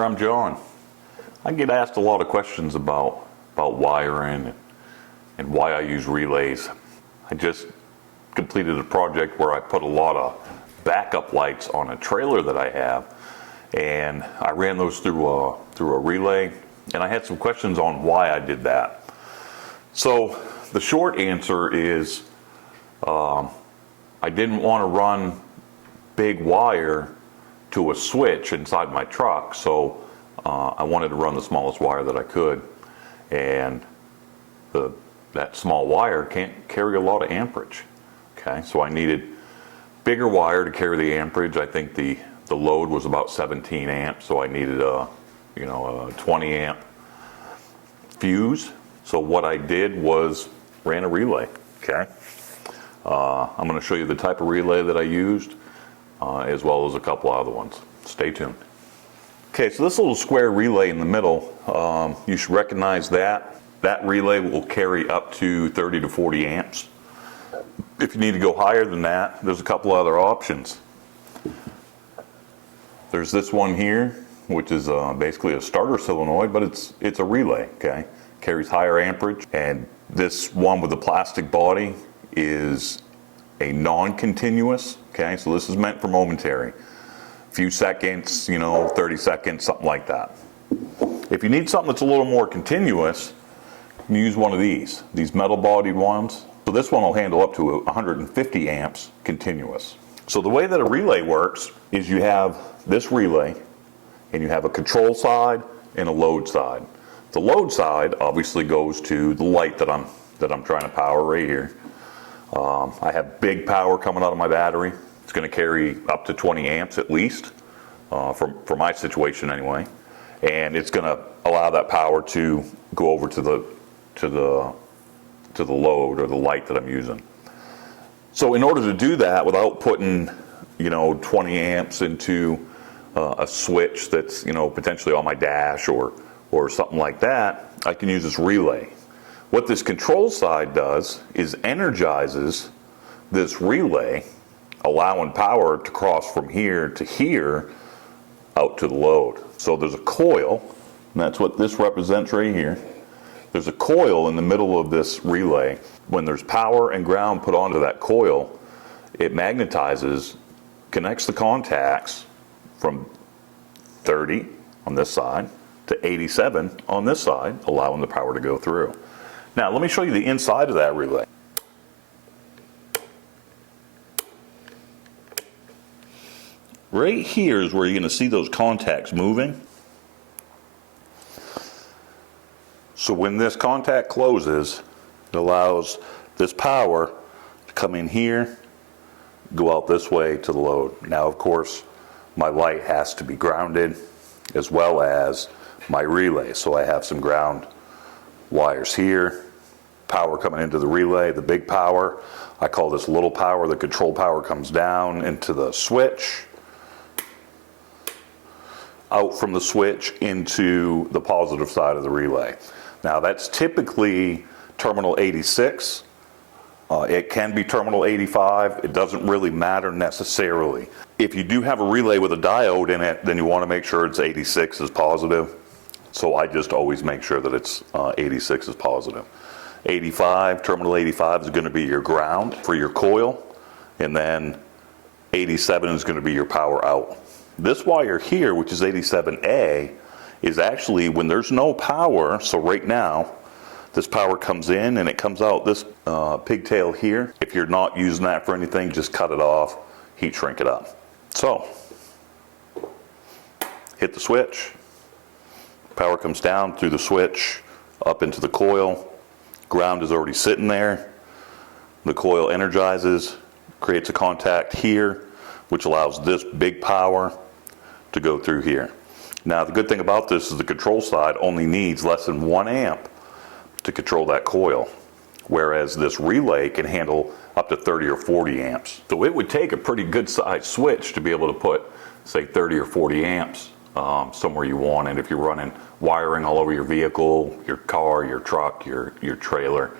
there, I'm John. I get asked a lot of questions about wiring and why I use relays. I just completed a project where I put a lot of backup lights on a trailer that I have, and I ran those through a relay, and I had some questions on why I did that. So the short answer is I didn't want to run big wire to a switch inside my truck, so I wanted to run the smallest wire that I could, and that small wire can't carry a lot of amperage. Okay, so I needed bigger wire to carry the amperage. I think the load was about 17 amps, so I needed a 20 amp fuse. So what I did was ran a relay. Okay, I'm going to show you the type of relay that I used, as well as a couple other ones. Stay tuned. Okay, so this little square relay in the middle, you should recognize that. That relay will carry up to 30 to 40 amps. If you need to go higher than that, there's a couple other options. There's this one here, which is basically a starter solenoid, but it's a relay, okay? Carries higher amperage. And this one with the plastic body is a non-continuous, okay? So this is meant for momentary. Few seconds, 30 seconds, something like that. If you need something that's a little more continuous, you use one of these metal bodied ones. So this one will handle up to 150 amps continuous. So the way that a relay works is you have this relay and you have a control side and a load side. The load side obviously goes to the light that I'm trying to power right here. I have big power coming out of my battery. It's going to carry up to 20 amps at least, for my situation anyway, and it's going to allow that power to go over to the load or the light that I'm using. So in order to do that without putting 20 amps into a switch that's potentially on my dash or something like that, I can use this relay. What this control side does is energizes this relay, allowing power to cross from here to here out to the load. So there's a coil, and that's what this represents right here. There's a coil in the middle of this relay. When there's power and ground put onto that coil, it magnetizes, connects the contacts from 30 on this side to 87 on this side, allowing the power to go through. Now let me show you the inside of that relay. Right here is where you're going to see those contacts moving. So when this contact closes, it allows this power to come in here, go out this way to the load. Now, of course, my light has to be grounded as well as my relay. So I have some ground wires here, power coming into the relay, the big power. I call this little power. The control power comes down into the switch, out from the switch into the positive side of the relay. Now that's typically terminal 86. It can be terminal 85. It doesn't really matter necessarily. If you do have a relay with a diode in it, then you want to make sure it's 86 is positive. So I just always make sure that it's 86 is positive. 85, terminal 85 is going to be your ground for your coil, and then 87 is going to be your power out. This wire here, which is 87A, is actually when there's no power. So right now, this power comes in and it comes out this pigtail here. If you're not using that for anything, just cut it off, heat shrink it up. So, hit the switch, power comes down through the switch, up into the coil, ground is already sitting there, the coil energizes, creates a contact here, which allows this big power to go through here. Now the good thing about this is the control side only needs less than 1 amp to control that coil, whereas this relay can handle up to 30 or 40 amps. So it would take a pretty good sized switch to be able to put, say, 30 or 40 amps somewhere you want it. If you're running wiring all over your vehicle, your car, your truck, your trailer,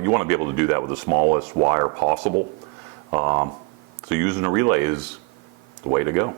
you want to be able to do that with the smallest wire possible. So using a relay is the way to go.